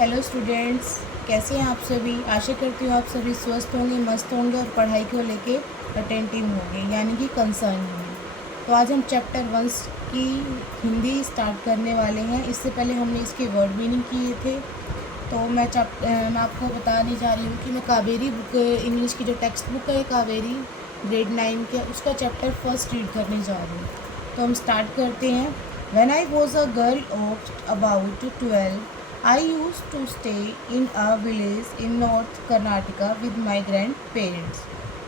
Hello students, कैसे हैं आप सभी। आशा करती हूँ आप सभी स्वस्थ होंगे, मस्त होंगे और पढ़ाई को लेके अटेंटिव होंगे, यानी कि कंसर्न होंगे। तो आज हम चैप्टर 1 की हिंदी स्टार्ट करने वाले हैं। इससे पहले हमने इसके वर्ड मीनिंग किए थे। तो मैं आपको बताने जा रही हूँ कि मैं कावेरी बुक, इंग्लिश की जो टेक्स्ट बुक है कावेरी ग्रेड 9 के, उसका चैप्टर फर्स्ट रीड करने जा रही हूँ। तो हम स्टार्ट करते हैं। When I was a girl of about 12, I used to stay in a village in North Karnataka with my grandparents।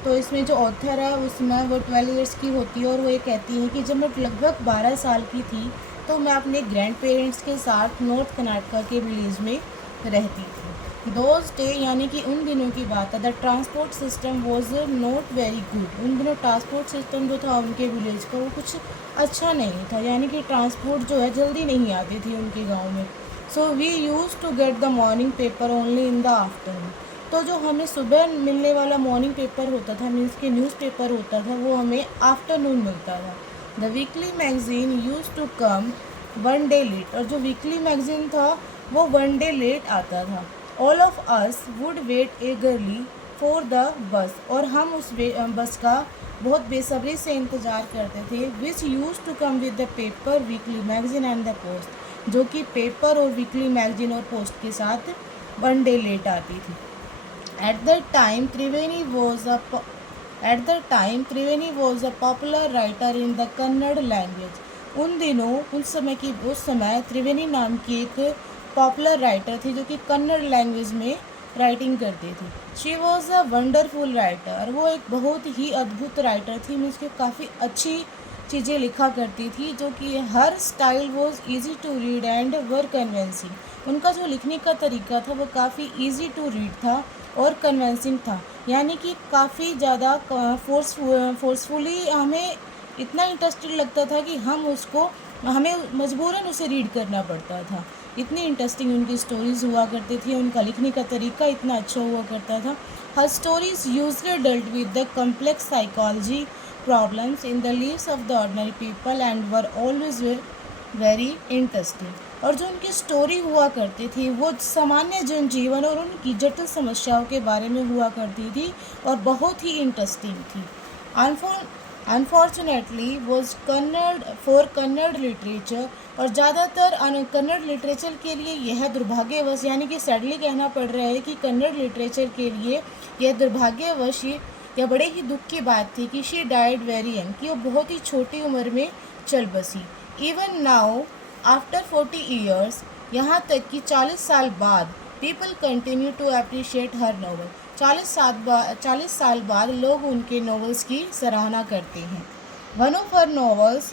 तो इसमें जो ऑथर है उसमें वो 12 ईयर्स की होती है और वो ये कहती है कि जब मैं लगभग 12 साल की थी तो मैं अपने ग्रैंड पेरेंट्स के साथ नॉर्थ कर्नाटका के विलेज में रहती थी। दोज डे यानी कि उन दिनों की बात है। The transport system was not very good. उन दिनों ट्रांसपोर्ट सिस्टम जो था उनके विलेज का वो कुछ अच्छा नहीं था, यानी कि ट्रांसपोर्ट जो है जल्दी नहीं आती थी उनके गाँव में। So we used to get the morning paper only in the afternoon. तो जो हमें सुबह मिलने वाला मॉर्निंग पेपर होता था, मीन्स के न्यूज़ पेपर होता था, वो हमें आफ्टरनून मिलता था। The weekly magazine used to come 1 day late. और जो वीकली मैगजीन था वो 1 डे लेट आता था। All of us would wait eagerly for the bus. और हम उस बस का बहुत बेसब्री से इंतज़ार करते थे। Which used to come with the paper, weekly magazine and the post. जो कि पेपर और वीकली मैगजीन और पोस्ट के साथ 1 डे लेट आती थी। At the time Triveni was a popular writer in the Kannada language. उस समय त्रिवेणी नाम की एक पॉपुलर राइटर थी जो कि कन्नड़ लैंग्वेज में राइटिंग करती थी। She was a wonderful writer. वो एक बहुत ही अद्भुत राइटर थी, मीन्स कि काफ़ी अच्छी चीज़ें लिखा करती थी। जो कि her style was easy to read and were convincing. उनका जो लिखने का तरीका था वो काफ़ी ईजी टू रीड था और कन्वेंसिंग था, यानी कि काफ़ी ज़्यादा फोर्सफुली हमें इतना इंटरेस्टिंग लगता था कि हमें मजबूरन उसे रीड करना पड़ता था। इतनी इंटरेस्टिंग उनकी स्टोरीज़ हुआ करती थी, उनका लिखने का तरीका इतना अच्छा हुआ करता था। Her stories usually dealt with the complex psychology problems in the lives of the ordinary people and were always very interesting। और जो उनकी स्टोरी हुआ करती थी वो सामान्य जनजीवन और उनकी जटिल समस्याओं के बारे में हुआ करती थी और बहुत ही इंटरेस्टिंग थी। Unfortunately was Kannada literature. और ज़्यादातर कन्नड़ लिटरेचर के लिए यह दुर्भाग्यवश, यानी कि सैडली कहना पड़ रहा है कि कन्नड़ लिटरेचर के लिए यह दुर्भाग्यवश यह बड़े ही दुख की बात थी कि शी डाइड वेरी यंग, कि वो बहुत ही छोटी उम्र में चल बसी। इवन नाउ आफ्टर 40 ईयर्स, यहाँ तक कि 40 साल बाद, people continue to appreciate her novel. 40 साल बाद लोग उनके नॉवेल्स की सराहना करते हैं। One of her novels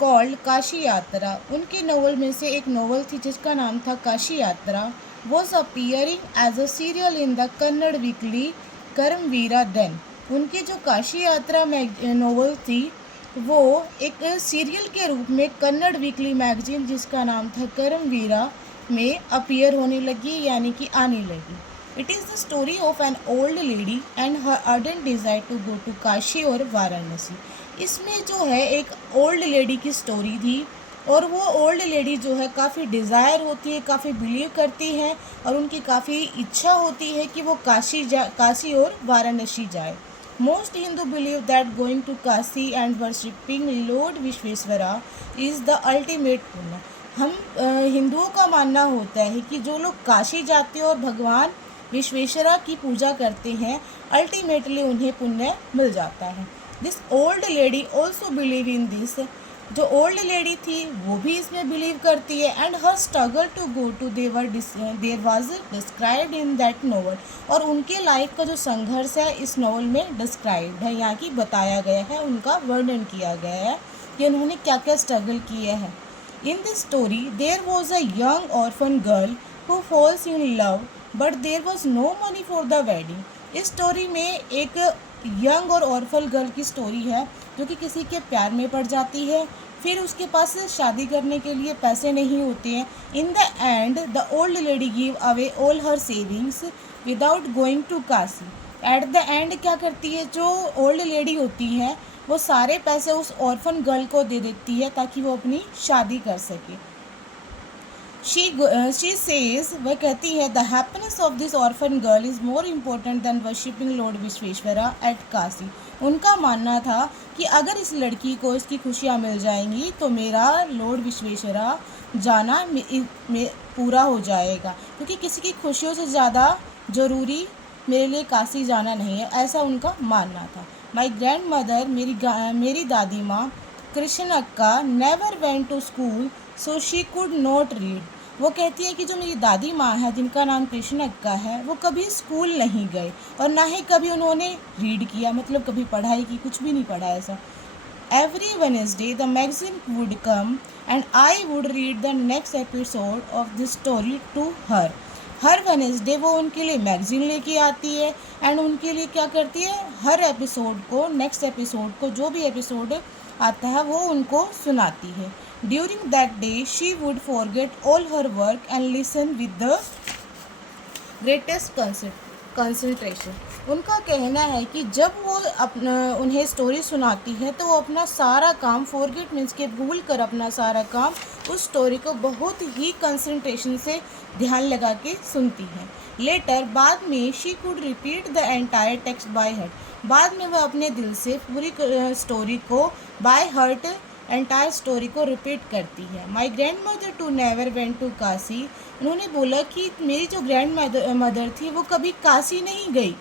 called Kashi यात्रा। उनके नॉवल में से एक नॉवल थी जिसका नाम था Kashi Yatra. Was appearing as a serial in the Kannada weekly Karmaveera then. उनकी जो काशी यात्रा नॉवल थी वो एक सीरियल के रूप में कन्नड़ वीकली मैगजीन जिसका नाम था कर्मवीरा में अपीयर होने लगी, यानी कि आने लगी। It is the story of an old lady and her ardent desire to go to Kashi और वाराणसी। इसमें जो है एक ओल्ड लेडी की स्टोरी थी और वो ओल्ड लेडी जो है काफ़ी डिज़ायर होती है, काफ़ी बिलीव करती है और उनकी काफ़ी इच्छा होती है कि वो काशी और वाराणसी जाए। Most Hindu believe that going to Kashi and worshipping lord Vishweshwara is the ultimate punya. हम हिंदुओं का मानना होता है कि जो लोग काशी जाते हैं और भगवान विश्वेश्वरा की पूजा करते हैं, अल्टीमेटली उन्हें पुण्य मिल जाता है। This old lady also believe in this. जो ओल्ड लेडी थी वो भी इसमें बिलीव करती है। And her struggle to go to there was described in that novel. और उनके लाइफ का जो संघर्ष है इस नॉवल में डिस्क्राइब्ड है, यहाँ की बताया गया है, उनका वर्णन किया गया है कि उन्होंने क्या क्या स्ट्रगल किए हैं। In this story there was a young orphan girl who falls in love but there was no money for the wedding. इस स्टोरी में एक यंग और ऑर्फन गर्ल की स्टोरी है जो कि किसी के प्यार में पड़ जाती है, फिर उसके पास शादी करने के लिए पैसे नहीं होते हैं। In the end the old lady give away all her savings without going to Kashi. At the end क्या करती है, जो ओल्ड लेडी होती है वो सारे पैसे उस ऑर्फन गर्ल को दे देती है ताकि वो अपनी शादी कर सके। शी सेज, वह कहती है, the happiness of this orphan girl is more important than worshipping lord Vishweshwara at Kashi. उनका मानना था कि अगर इस लड़की को इसकी खुशियाँ मिल जाएंगी तो मेरा लॉर्ड विश्वेश्वरा जाना पूरा हो जाएगा, क्योंकि किसी की खुशियों से ज़्यादा ज़रूरी मेरे लिए काशी जाना नहीं है, ऐसा उनका मानना था। माई ग्रैंड मदर, मेरी दादी माँ Krishna Akka never went to school so she could not read. वो कहती है कि जो मेरी दादी माँ है, जिनका नाम कृष्ण अक्का है, वो कभी स्कूल नहीं गए और ना ही कभी उन्होंने रीड किया, मतलब कभी पढ़ाई की, कुछ भी नहीं पढ़ा ऐसा। Every Wednesday the magazine would come and I would read the next episode of this story to her. हर वेडनेसडे वो उनके लिए मैगजीन लेके आती है एंड उनके लिए क्या करती है, हर एपिसोड को, नेक्स्ट एपिसोड को, जो भी एपिसोड आता है वो उनको सुनाती है। During that day, she would forget all her work and listen with the greatest concentration. उनका कहना है कि जब वो उन्हें स्टोरी सुनाती है तो वो अपना सारा काम, फॉरगेट मीन्स के भूल कर अपना सारा काम, उस स्टोरी को बहुत ही कंसंट्रेशन से ध्यान लगा के सुनती है। लेटर, बाद में, she could repeat the entire text by heart. बाद में वह अपने दिल से पूरी स्टोरी को बाय हार्ट, एंटायर स्टोरी को रिपीट करती है। My grandmother too never went to Kashi. उन्होंने बोला कि मेरी जो ग्रैंड मदर थी वो कभी काशी नहीं गई।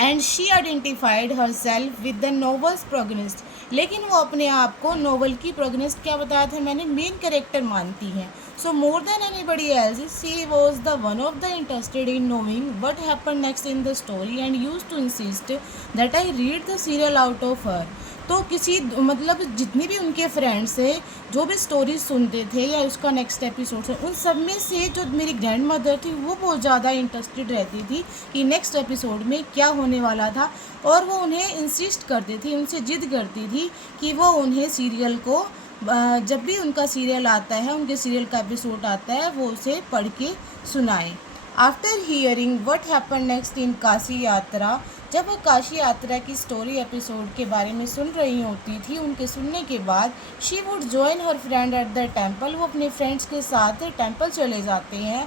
And she identified herself with the novels protagonist. लेकिन वो अपने आप को नॉवल की प्रोगनिस्ट, क्या बताया था मैंने, मेन कैरेक्टर मानती हैं। So more than anybody else she was the one of the interested in knowing what happen next in the story and use to insist that I read the serial out of her. तो किसी, मतलब जितनी भी उनके friends थे, जो भी story सुनते थे या उसका नेक्स्ट एपिसोड है, उन सब में से जो मेरी ग्रैंड मदर थी वो बहुत ज़्यादा इंटरेस्टेड रहती थी कि नेक्स्ट एपिसोड में क्या होने वाला था, और वो उन्हें इंसिस्ट करती थी, उनसे जिद करती थी कि वो उन्हें सीरियल को, जब भी उनका सीरियल आता है, उनके सीरियल का एपिसोड आता है, वो उसे पढ़ के सुनाए। After hearing what happen next इन काशी यात्रा, जब वो काशी यात्रा की स्टोरी एपिसोड के बारे में सुन रही होती थी, उनके सुनने के बाद she would join her friend at the temple. वो अपने फ्रेंड्स के साथ टेम्पल चले जाते हैं,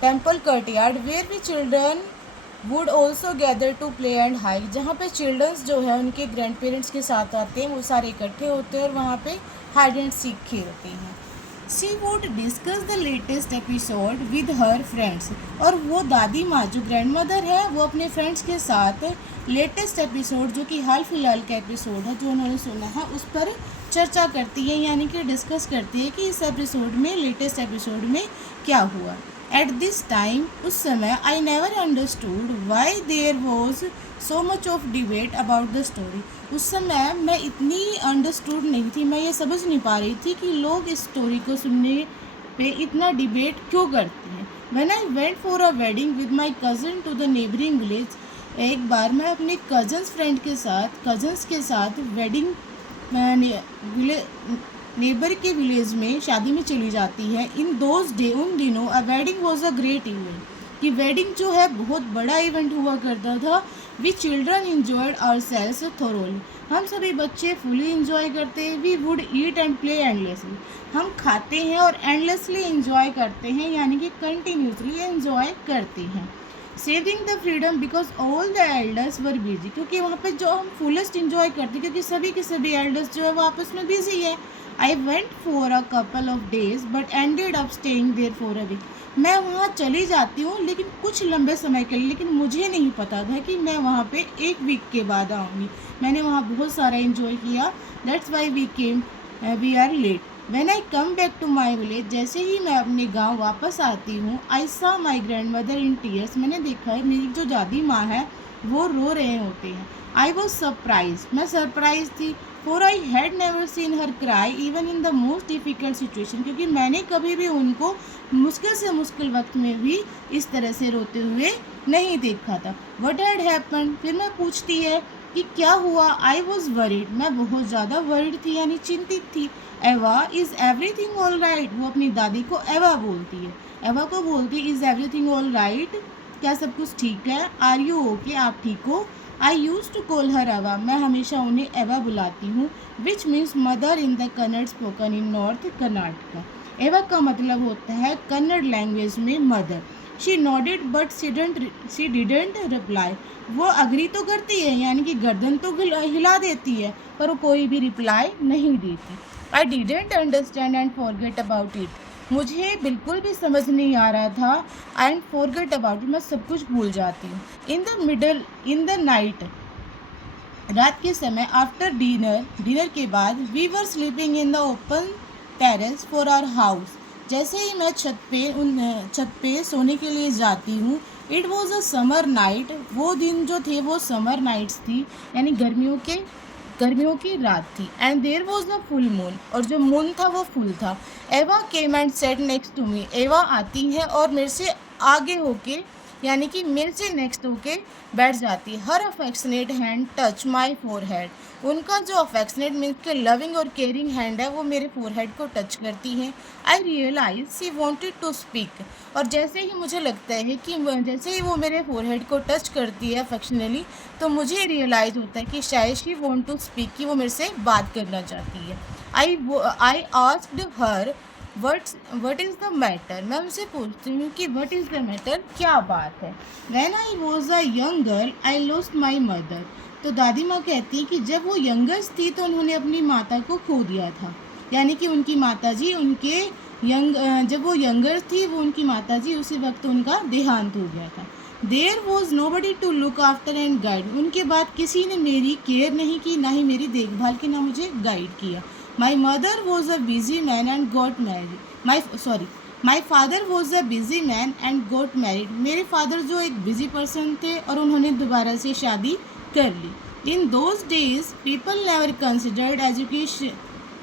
temple courtyard, where we children would also gather to play and hide. जहाँ पे चिल्ड्रंस जो है उनके ग्रैंड पेरेंट्स के साथ आते हैं, वो सारे इकट्ठे होते हैं और वहाँ पे हाइड एंड सीक खेलते हैं। She would discuss the latest episode with her friends. और वो दादी माँ, जो ग्रैंड मदर है, वो अपने फ्रेंड्स के साथ लेटेस्ट एपिसोड, जो कि हाल फिलहाल का एपिसोड है जो उन्होंने सुना है, उस पर चर्चा करती है, यानी कि डिस्कस करती है कि इस एपिसोड में, लेटेस्ट एपिसोड में क्या हुआ। एट दिस टाइम, उस समय, I never understood why there was so much of debate about the story. उस समय मैं इतनी अंडरस्टूड नहीं थी, मैं ये समझ नहीं पा रही थी कि लोग इस स्टोरी को सुनने पे इतना डिबेट क्यों करते हैं। When I went for a wedding with my cousin to the neighbouring village, एक बार मैं अपने कज़न्स के साथ वेडिंग, नेबर के विलेज में शादी में चली जाती है। इन दोज डे, उन दिनों, a wedding was a great event, कि वेडिंग जो है बहुत बड़ा इवेंट हुआ करता था। We children enjoyed ourselves thoroughly, हम सभी बच्चे फुली इंजॉय करते हैं। We would eat and play endlessly, हम खाते हैं और एंडलेसली इंजॉय करते हैं, यानी कि कंटिन्यूसली इंजॉय करते हैं। Saving the freedom because all the elders were busy, क्योंकि वहाँ पे जो हम फुलेस्ट इंजॉय करते हैं, क्योंकि सभी के सभी एल्डर्स जो है वो आपस में बिजी है। I went for a couple of days but ended up staying there for a week. मैं वहाँ चली जाती हूँ लेकिन कुछ लंबे समय के लिए, लेकिन मुझे नहीं पता था कि मैं वहाँ पे एक वीक के बाद आऊँगी। मैंने वहाँ बहुत सारा इन्जॉय किया, that's why we are late. When I come back to my village, जैसे ही मैं अपने गांव वापस आती हूँ, I saw my grandmother in tears, मैंने देखा है मेरी जो दादी माँ है वो रो रहे होते हैं। आई वॉज सरप्राइज, मैं सरप्राइज थी, for I had never seen her cry even in the most difficult situation, क्योंकि मैंने कभी भी उनको मुश्किल से मुश्किल वक्त में भी इस तरह से रोते हुए नहीं देखा था। वट हैड हैपन, फिर मैं पूछती है कि क्या हुआ। आई वॉज वरीड, मैं बहुत ज़्यादा वरीड थी, यानी चिंतित थी। एवा, इज़ एवरीथिंग ऑल राइट, वो अपनी दादी को एवा बोलती है। एवा को बोलती है, इज़ एवरीथिंग ऑल राइट, क्या सब कुछ ठीक है। आर यू ओके, आप ठीक हो। आई यूज टू कॉल हर एवा, मैं हमेशा उन्हें एवा बुलाती हूँ, which means mother in the Kannada spoken in north Karnataka. एवा का मतलब होता है कन्नड़ लैंग्वेज में mother. She nodded but she didn't reply. वो अग्री तो करती है यानी कि गर्दन तो हिला देती है, पर वो कोई भी रिप्लाई नहीं देती। I didn't understand and forget about it. मुझे बिल्कुल भी समझ नहीं आ रहा था। एंड फॉरगेट अबाउट इट, मैं सब कुछ भूल जाती हूँ। इन द नाइट, रात के समय, आफ्टर डिनर के बाद, we were sleeping in the open terrace for our house. जैसे ही मैं छत पे सोने के लिए जाती हूँ, it was a summer night. वो दिन जो थे वो समर नाइट्स थी, यानी गर्मियों की रात थी। And there was a full moon, और जो मून था वो फुल था। Avva came and sat next to me. Avva आती है और मेरे से आगे होके, यानी कि मेरे से नेक्स्ट होके बैठ जाती है। Her affectionate hand touch my forehead. उनका जो अफेक्शनेट मीन्स के लविंग और केयरिंग हैंड है वो मेरे फोरहेड को टच करती है। I realise she wanted to speak. और जैसे ही मुझे लगता है कि जैसे ही वो मेरे फोरहेड को टच करती है अफेक्शनली, तो मुझे रियलाइज़ होता है कि शायद शी वॉन्ट टू स्पीक, कि वो मेरे से बात करना चाहती है। I asked her what is the matter. मैं उनसे पूछती हूँ कि वट इज़ द मैटर, क्या बात है। When I was a young girl I lost my mother. तो दादी माँ कहती हैं कि जब वो यंगर्स थी तो उन्होंने अपनी माता को खो दिया था, यानी कि उनकी माता जी जब वो यंगर थी, वो उनकी माता जी उसी वक्त उनका देहांत हो गया था। There was nobody to look after and guide. उनके बाद किसी ने मेरी केयर नहीं की, ना ही मेरी देखभाल की, ना मुझे गाइड किया। My mother was a busy man and got married. My father was a busy man and got married. मेरे फादर जो एक बिजी पर्सन थे और उन्होंने दोबारा से शादी कर ली। In those days people never considered education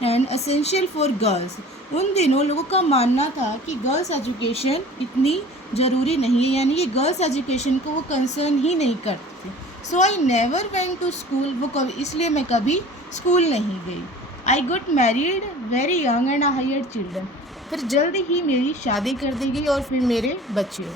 and essential for girls. उन दिनों लोगों का मानना था कि गर्ल्स एजुकेशन इतनी ज़रूरी नहीं है, यानी कि गर्ल्स एजुकेशन को वो कंसर्न ही नहीं करते थे। So I never went to school. इसलिए मैं कभी स्कूल नहीं गई। I got married very young and I had children. फिर जल्द ही मेरी शादी कर दी गई और फिर मेरे बच्चे हुए।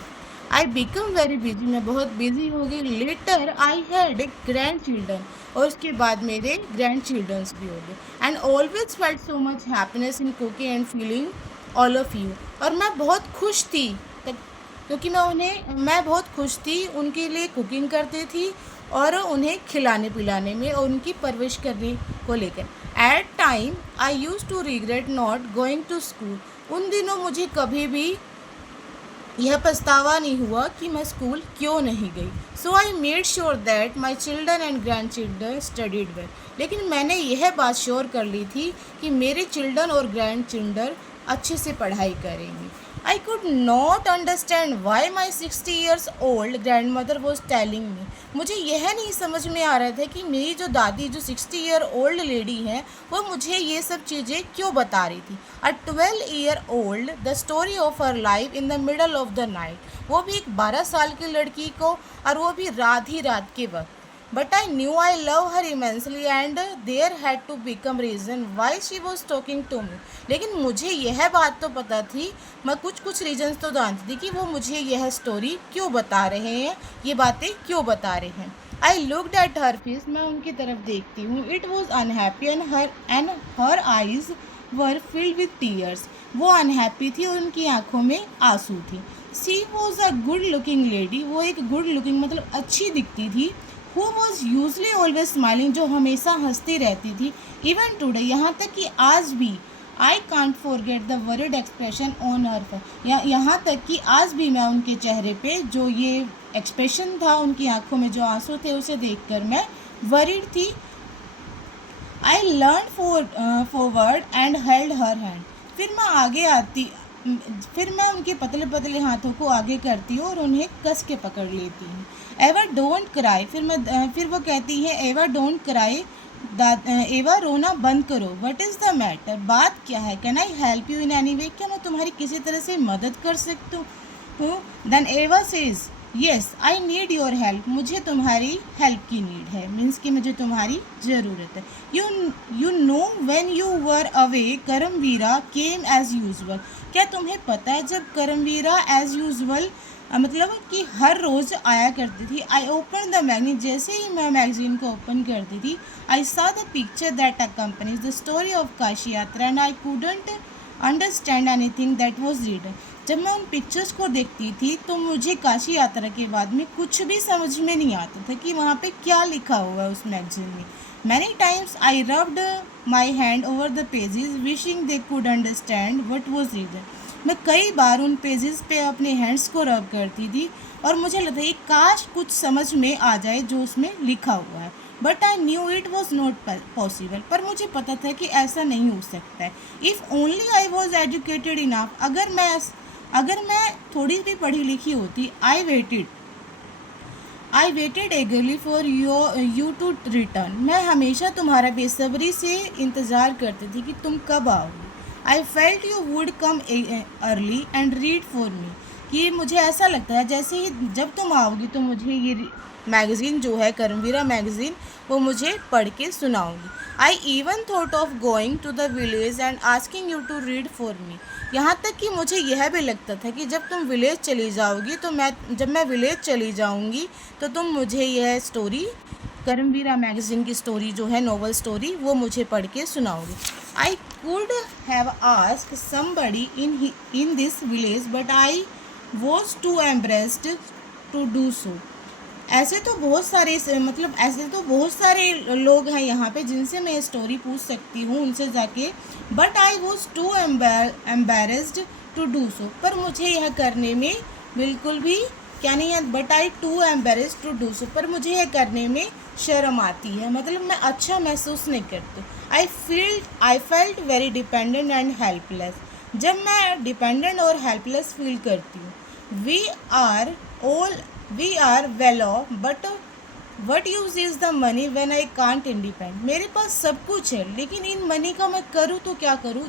I become very busy. मैं बहुत बिजी हो गई। Later I had grandchildren. और उसके बाद मेरे ग्रैंड चिल्ड्रंस भी हो गए। And always felt so much happiness in cooking and feeling all of you. और मैं बहुत खुश थी तब, क्योंकि मैं बहुत खुश थी, उनके लिए कुकिंग करती थी और उन्हें खिलाने पिलाने में और उनकी परवरिश करने को लेकर। At time I used to regret not going to school. उन दिनों मुझे कभी भी यह पछतावा नहीं हुआ कि मैं स्कूल क्यों नहीं गई। So I made sure that my children and grandchildren studied well. लेकिन मैंने यह बात श्योर कर ली थी कि मेरे चिल्ड्रन और ग्रैंड चिल्ड्रन अच्छे से पढ़ाई करेंगे। I could not understand why my 60 years old grand mother was telling me. मुझे यह नहीं समझ में आ रहा था कि मेरी जो दादी, जो 60 year ओल्ड लेडी हैं, वो मुझे ये सब चीज़ें क्यों बता रही थी। अ 12 year old the story of her life in the middle of the night. वो भी एक 12 साल की लड़की को, और वो भी रात ही रात के वक्त। But I knew I love her immensely and there had to become reason why she was talking to me. लेकिन मुझे यह बात तो पता थी, मैं कुछ रीजन्स तो जानती थी कि वो मुझे यह स्टोरी क्यों बता रहे हैं, ये बातें क्यों बता रहे हैं। I looked at her face. मैं उनकी तरफ देखती हूँ। It was unhappy and her eyes were filled with tears. वो अनहैप्पी थी और उनकी आंखों में आंसू थी। She was a good looking lady. वो एक गुड लुकिंग मतलब अच्छी दिखती थी। Who was usually always smiling, जो हमेशा हंसती रहती थी। Even today, यहाँ तक कि आज भी, I can't forget the worried expression on her face। यहाँ तक कि आज भी मैं उनके चेहरे पे जो ये एक्सप्रेशन था, उनकी आंखों में जो आंसू थे, उसे देखकर मैं वरीड थी। I leaned forward and held her hand। फिर मैं उनके पतले पतले हाथों को आगे करती हूँ और उन्हें कस के पकड़ लेती हूँ। एवा डोंट क्राई। फिर वो कहती है एवा डोंट क्राई, एवा रोना बंद करो। व्हाट इज़ द मैटर, बात क्या है। Can I help you in any way, क्या मैं तुम्हारी किसी तरह से मदद कर सकती हूँ। देन एवा says yes I need your help. मुझे तुम्हारी हेल्प की नीड है, मीन्स कि मुझे तुम्हारी ज़रूरत है। You know when you were away Karmaveera came as usual. क्या तुम्हें पता है जब करमवीरा एज यूजल मतलब कि हर रोज़ आया करती थी। I open the magazine. जैसे ही मैं मैगजीन को ओपन करती थी, I saw the picture that accompanies the story of Kashi Yatra and I couldn't understand anything that was read. जब मैं उन पिक्चर्स को देखती थी तो मुझे काशी यात्रा के बाद में कुछ भी समझ में नहीं आता था कि वहाँ पे क्या लिखा हुआ है उस मैगजीन में। Many times I rubbed my hand over the pages wishing they could understand what was read. मैं कई बार उन पेजेस पे अपने हैंड्स को रब करती थी और मुझे लगता है काश कुछ समझ में आ जाए जो उसमें लिखा हुआ है। But I knew it was not possible. पर मुझे पता था कि ऐसा नहीं हो सकता है। If only I was educated enough, अगर मैं थोड़ी भी पढ़ी लिखी होती। I waited eagerly for you to return. मैं हमेशा तुम्हारा बेसब्री से इंतज़ार करती थी कि तुम कब आओगे। I felt you would come early and read for मी। कि मुझे ऐसा लगता है जैसे ही जब तुम आओगी तो मुझे ये मैगज़ीन जो है कर्मवीरा मैगज़ीन वो मुझे पढ़ के सुनाओगी। I even thought of going to the village and asking you to read for me. यहाँ तक कि मुझे यह भी लगता था कि जब तुम विलेज चली जाओगी तो जब मैं विलेज चली जाऊँगी तो तुम मुझे यह स्टोरी कर्मवीरा मैगज़ीन की स्टोरी जो है नोवेल स्टोरी वो मुझे पढ़ के सुनाओगी। I could have asked somebody in this village but I was too embarrassed to do so. ऐसे तो बहुत सारे लोग हैं यहाँ पे जिनसे मैं स्टोरी पूछ सकती हूँ उनसे जाके। But I was too embarrassed to do so. पर मुझे यह करने में बिल्कुल भी क्या नहीं है। But I too embarrassed to do so. पर मुझे यह करने में शर्म आती है, मतलब मैं अच्छा महसूस नहीं करती। I felt very dependent and helpless. जब मैं डिपेंडेंट और हेल्पलेस फील करती हूँ। We are well off but what use is the money when I can't independent. मेरे पास सब कुछ है लेकिन इन मनी का मैं करूँ तो क्या करूँ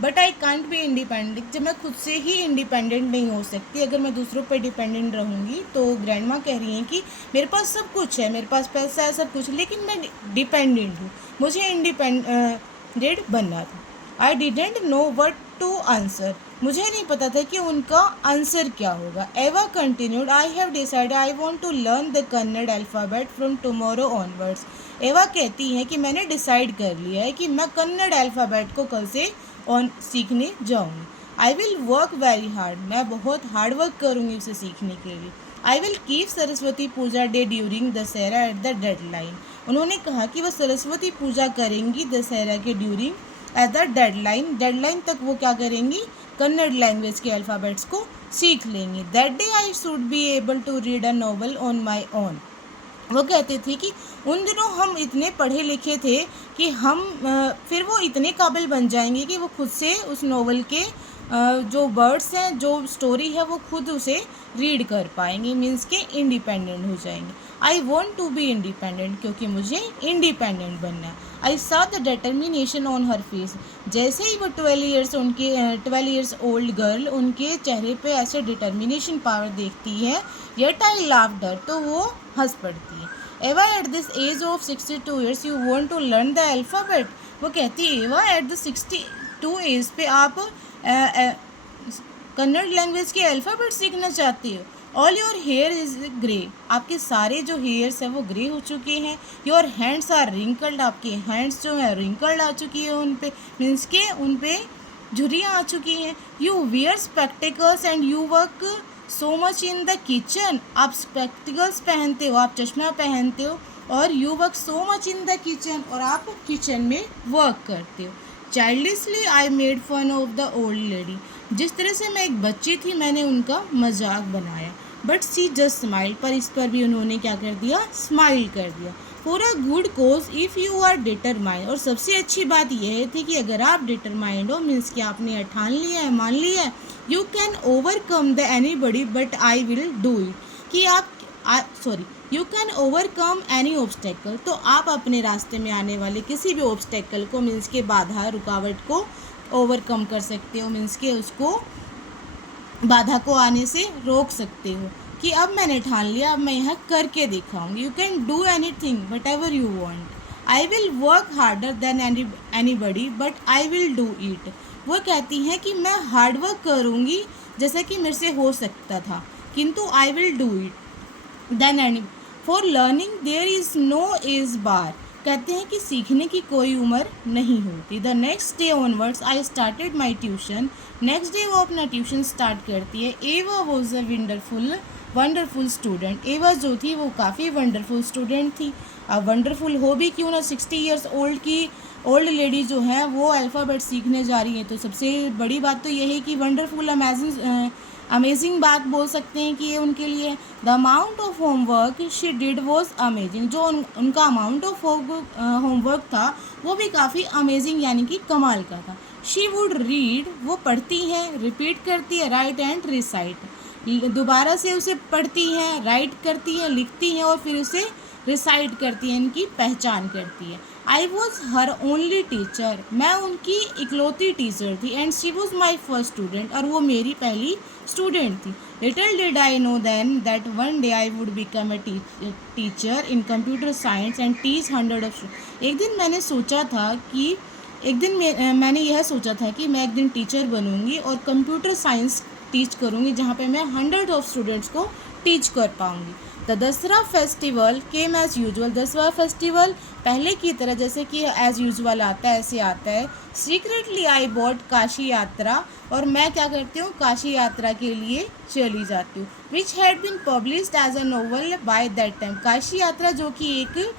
but I can't be independent. जब मैं खुद से ही इंडिपेंडेंट नहीं हो सकती, अगर मैं दूसरों पर डिपेंडेंट रहूँगी। तो ग्रैंड माँ कह रही हैं कि मेरे पास सब कुछ है, मेरे पास पैसा है, सब कुछ, लेकिन मैं डिपेंडेंट हूँ, मुझे इंडिपेंडेंट बनना था। I didn't know what to answer. मुझे नहीं पता था कि उनका आंसर क्या होगा। Avva continued, I have decided I want to learn the Kannada alphabet from tomorrow onwards. Avva कहती हैं कि मैंने डिसाइड कर लिया है कि मैं कन्नड़ अल्फ़ाबेट को कल से सीखने जाऊँगी। I will work very hard. मैं बहुत हार्ड वर्क करूँगी उसे सीखने के लिए। I will keep Saraswati puja day during Dussehra at the deadline. उन्होंने कहा कि वह सरस्वती पूजा करेंगी दशहरा के ड्यूरिंग एट द डेडलाइन तक वो क्या करेंगी, कन्नड़ लैंग्वेज के अल्फ़ाबेट्स को सीख लेंगी। That day I should be able to read a novel on my own. वो कहते थे कि उन दिनों हम इतने पढ़े लिखे थे कि हम फिर वो इतने काबिल बन जाएंगे कि वो खुद से उस नॉवल के जो वर्ड्स हैं, जो स्टोरी है, वो खुद उसे रीड कर पाएंगे, मीन्स के इंडिपेंडेंट हो जाएंगे। I want to be independent, क्योंकि मुझे इंडिपेंडेंट बनना है। I saw the determination on her face. जैसे ही वो 12 ईयर्स ओल्ड गर्ल उनके चेहरे पे ऐसे डिटर्मिनेशन पावर देखती है, येट आई लाफ्ड हर, तो वो हंस पड़ती है। Avva at this age of 62 years you want to learn the alphabet. वो कहती है एवा एट द 62 एज पे आप कन्नड़ लैंग्वेज के अल्फ़ाबेट सीखना चाहती हो। All your here is grey. आपके सारे जो हेयर्स हैं वो ग्रे हो चुके हैं। Your hands are wrinkled. आपके हैंड्स जो है रिंकल्ड आ चुकी है, उन पे मीन्स के उन पे झुर्रियाँ आ चुकी हैं। You wear spectacles and you work so much in the kitchen. आप स्पेक्टिकल्स पहनते हो, आप चश्मा पहनते हो, और you work so much in the kitchen, और आप किचन में वर्क करते हो। Childishly I made fun of the old lady. जिस तरह से मैं एक बच्ची थी मैंने उनका मजाक बनाया। But she just smile. पर इस पर भी उन्होंने क्या कर दिया, स्माइल कर दिया। For a good cause if you are determined. और सबसे अच्छी बात यह थी कि अगर आप डिटरमाइंड हो, मीन्स कि आपने ठान लिया है, मान लिया है, you can overcome the anybody but I will do it. कि you can overcome any obstacle. तो आप अपने रास्ते में आने वाले किसी भी ऑब्स्टेकल को, मीन्स के बाधा रुकावट को ओवरकम कर सकते हो, मीन्स के उसको बाधा को आने से रोक सकते हो। कि अब मैंने ठान लिया, अब मैं यह करके दिखाऊंगी। You can do anything what ever you want. I will work harder than anybody but I will do it. वो कहती हैं कि मैं हार्ड वर्क करूँगी जैसा कि मेरे से हो सकता था, किंतु I will do it then any. For learning there is no age bar. कहते हैं कि सीखने की कोई उम्र नहीं होती। The next day onwards I started my tuition. Next day वो अपना ट्यूशन स्टार्ट करती है। एवा वॉज अ वंडरफुल स्टूडेंट। एवा जो थी वो काफ़ी वंडरफुल स्टूडेंट थी। अब वंडरफुल हो भी क्यों ना, 60 ईयर्स ओल्ड की ओल्ड लेडी जो है वो अल्फ़ाबेट सीखने जा रही है, तो सबसे बड़ी बात तो यही है कि वंडरफुल अमेजिंग बात बोल सकते हैं कि ये उनके लिए। The amount of homework she did was amazing. जो उनका अमाउंट ऑफ होमवर्क था वो भी काफ़ी अमेजिंग यानी कि कमाल का था। शी वुड रीड, वो पढ़ती है, रिपीट करती है, राइट एंड रिसाइट, दोबारा से उसे पढ़ती है, राइट करती है, लिखती है और फिर उसे रिसाइट करती है, इनकी पहचान करती है। I was her only teacher, मैं उनकी इकलौती टीचर थी। And she was my first student, और वो मेरी पहली स्टूडेंट थी। Little did I know then that one day I would become a teacher in computer science and teach hundred of. एक दिन मैंने सोचा था कि मैंने यह सोचा था कि मैं एक दिन टीचर बनूंगी और कंप्यूटर साइंस टीच करूंगी, जहाँ पे मैं 100 ऑफ स्टूडेंट्स को टीच कर पाऊंगी। The Dasara festival came as usual. दसवा फेस्टिवल पहले की तरह जैसे कि एज यूजुअल आता है ऐसे आता है। सीक्रेटली आई बॉट काशी यात्रा, और मैं क्या करती हूँ, काशी यात्रा के लिए चली जाती हूँ। Which had been published as a novel by that time. Kashi Yatra जो कि एक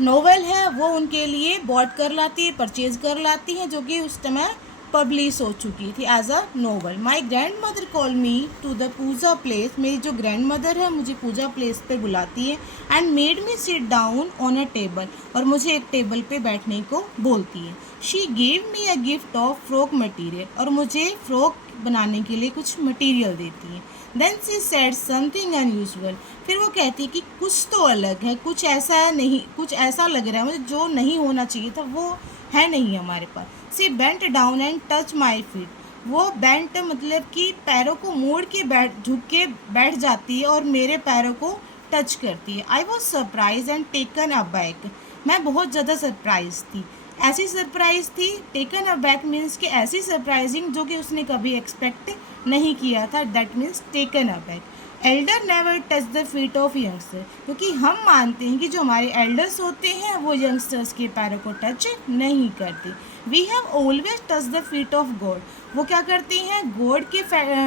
नोवेल है वो उनके लिए बॉट कर लाती है, परचेज कर लाती है, जो कि उस समय पब्लिश हो चुकी थी as a novel. My grandmother call me to the puja place. मेरी जो ग्रैंड मदर है मुझे पूजा प्लेस पे बुलाती है। And made me sit down on a table, और मुझे एक टेबल पे बैठने को बोलती है। She gave me a gift of frock material, और मुझे फ्रॉक बनाने के लिए कुछ मटीरियल देती है। Then she said something unusual, फिर वो कहती है कि कुछ तो अलग है, कुछ ऐसा नहीं, कुछ ऐसा लग रहा है मुझे जो नहीं होना चाहिए था वो है नहीं हमारे पास। She bent down and touch my feet, वो बेंट मतलब कि पैरों को मोड़ के झुक के बैठ जाती है और मेरे पैरों को टच करती है। I was surprise and taken aback, मैं बहुत ज़्यादा सरप्राइज थी। ऐसी सरप्राइज थी, टेकन अबैक मीन्स कि ऐसी सरप्राइजिंग जो कि उसने कभी एक्सपेक्ट नहीं किया था, that means taken aback. Elder never touch the feet of youngster, क्योंकि हम मानते हैं कि जो हमारे एल्डर्स होते हैं वो यंगस्टर्स के पैरों को टच नहीं करते। We have always touch the feet of god, वो क्या करते हैं, गॉड के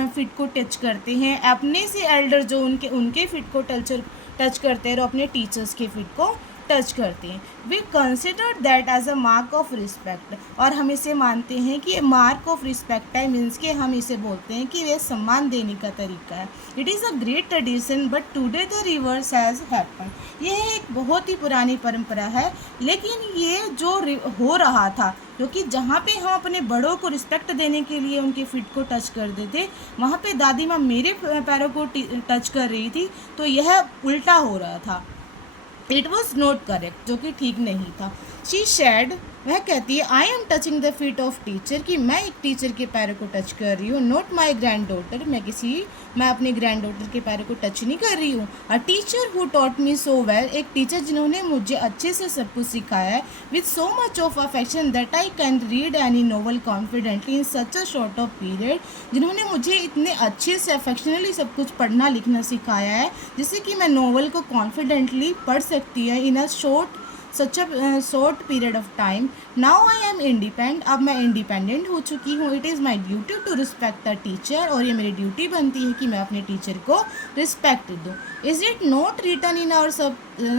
फीट को टच करते हैं। अपने से एल्डर जो उनके फीट को टच करते हैं और अपने टीचर्स के फीट को टच करते हैं। We consider that as a mark of respect, और हम इसे मानते हैं कि मार्क ऑफ रिस्पेक्ट है, मीन्स के हम इसे बोलते हैं कि ये सम्मान देने का तरीका है। It is a great tradition but today the reverse has happen, यह एक बहुत ही पुरानी परंपरा है, लेकिन ये जो हो रहा था, क्योंकि जहाँ पे हम अपने बड़ों को रिस्पेक्ट देने के लिए उनके फीट को टच कर देते, वहाँ पे दादी माँ मेरे पैरों को टच कर रही थी, तो यह उल्टा हो रहा था। इट वॉज नॉट करेक्ट, जो कि ठीक नहीं था। शी शेड, वह कहती है, I am touching the feet of teacher, कि मैं एक टीचर के पैरों को टच कर रही हूँ। नॉट माई ग्रैंड डॉटर, मैं अपने ग्रैंड डॉटर के पैरों को टच नहीं कर रही हूँ। A teacher who taught me so well, एक टीचर जिन्होंने मुझे अच्छे से सब कुछ सिखाया है, with so much of affection that I can read any novel confidently in such a short of period, जिन्होंने मुझे इतने अच्छे से अफेक्शनली सब कुछ पढ़ना लिखना सिखाया है, जिससे कि मैं नोवेल को कॉन्फिडेंटली पढ़ सकती है in a such a short period of time. Now I am independent, अब मैं इंडिपेंडेंट हो चुकी हूँ। It is my duty to respect the teacher, और ये मेरी ड्यूटी बनती है कि मैं अपने टीचर को रिस्पेक्ट दूँ। Is it not written in our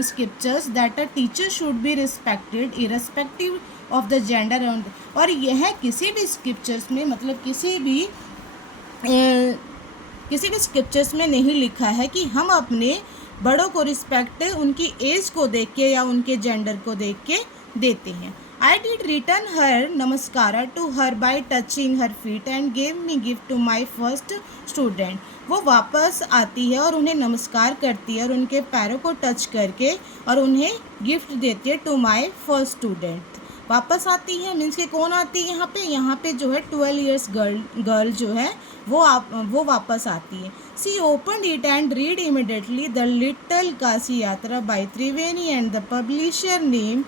scriptures that a teacher should be respected irrespective of the gender, और यह किसी भी स्क्रिप्चर्स में, मतलब किसी भी स्क्रिप्चर्स में नहीं लिखा है कि हम अपने बड़ों को रिस्पेक्ट उनकी एज को देख के या उनके जेंडर को देख के देते हैं। I did return her namaskara to her by touching her feet and gave me gift to my first student, वो वापस आती है और उन्हें नमस्कार करती है और उनके पैरों को टच करके और उन्हें गिफ्ट देती है टू माई फर्स्ट स्टूडेंट। वापस आती है मीन्स के कौन आती है यहाँ पे जो है 12 ईयर्स गर्ल जो है वो वापस आती है। She open it and read immediately the little Kashi Yatra by Triveni and the publisher name,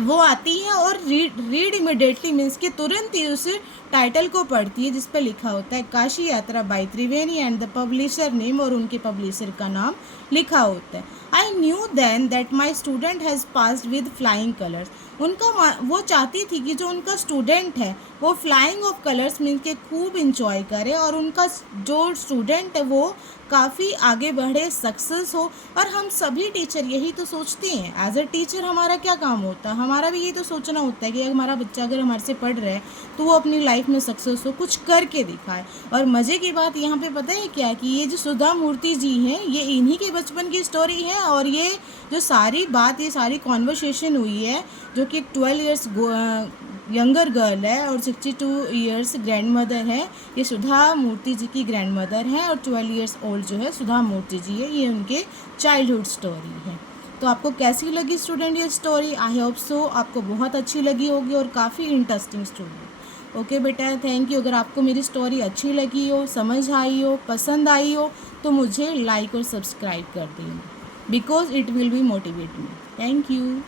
वो आती है और रीड इमिडिएटली मीन्स के तुरंत ही उस टाइटल को पढ़ती है जिस पे लिखा होता है Kashi Yatra by Triveni and the publisher name और उनके पब्लिशर का नाम लिखा होता है। I knew then that my student has passed with flying colours. वो चाहती थी कि जो उनका स्टूडेंट है वो फ्लाइंग ऑफ कलर्स मीन के खूब इंजॉय करे और उनका जो स्टूडेंट है वो काफ़ी आगे बढ़े, सक्सेस हो। और हम सभी टीचर यही तो सोचते हैं। एज अ टीचर हमारा क्या काम होता है, हमारा भी यही तो सोचना होता है कि हमारा बच्चा अगर हमारे से पढ़ रहा है तो वो अपनी लाइफ में सक्सेस हो, कुछ करके दिखाए। और मज़े की बात यहाँ पे पता है क्या कि ये जो सुधा मूर्ति जी हैं ये इन्हीं के बचपन की स्टोरी है। और ये जो सारी बात, ये सारी कॉन्वर्सेशन हुई है जो कि 12 ईयर्स यंगर गर्ल है और 62 ईयर्स ग्रैंड मदर है। ये सुधा मूर्ति जी की ग्रैंड मदर है और 12 ईयर्स ओल्ड जो है सुधा मूर्ति जी है। ये उनके चाइल्डहुड स्टोरी है। तो आपको कैसी लगी स्टूडेंट ये स्टोरी? आई होप सो आपको बहुत अच्छी लगी होगी और काफ़ी इंटरेस्टिंग स्टोरी। ओके बेटा, थैंक यू। अगर आपको मेरी स्टोरी अच्छी लगी हो, समझ आई हो, पसंद आई हो तो मुझे लाइक और सब्सक्राइब कर देना because it will be motivate me. Thank you.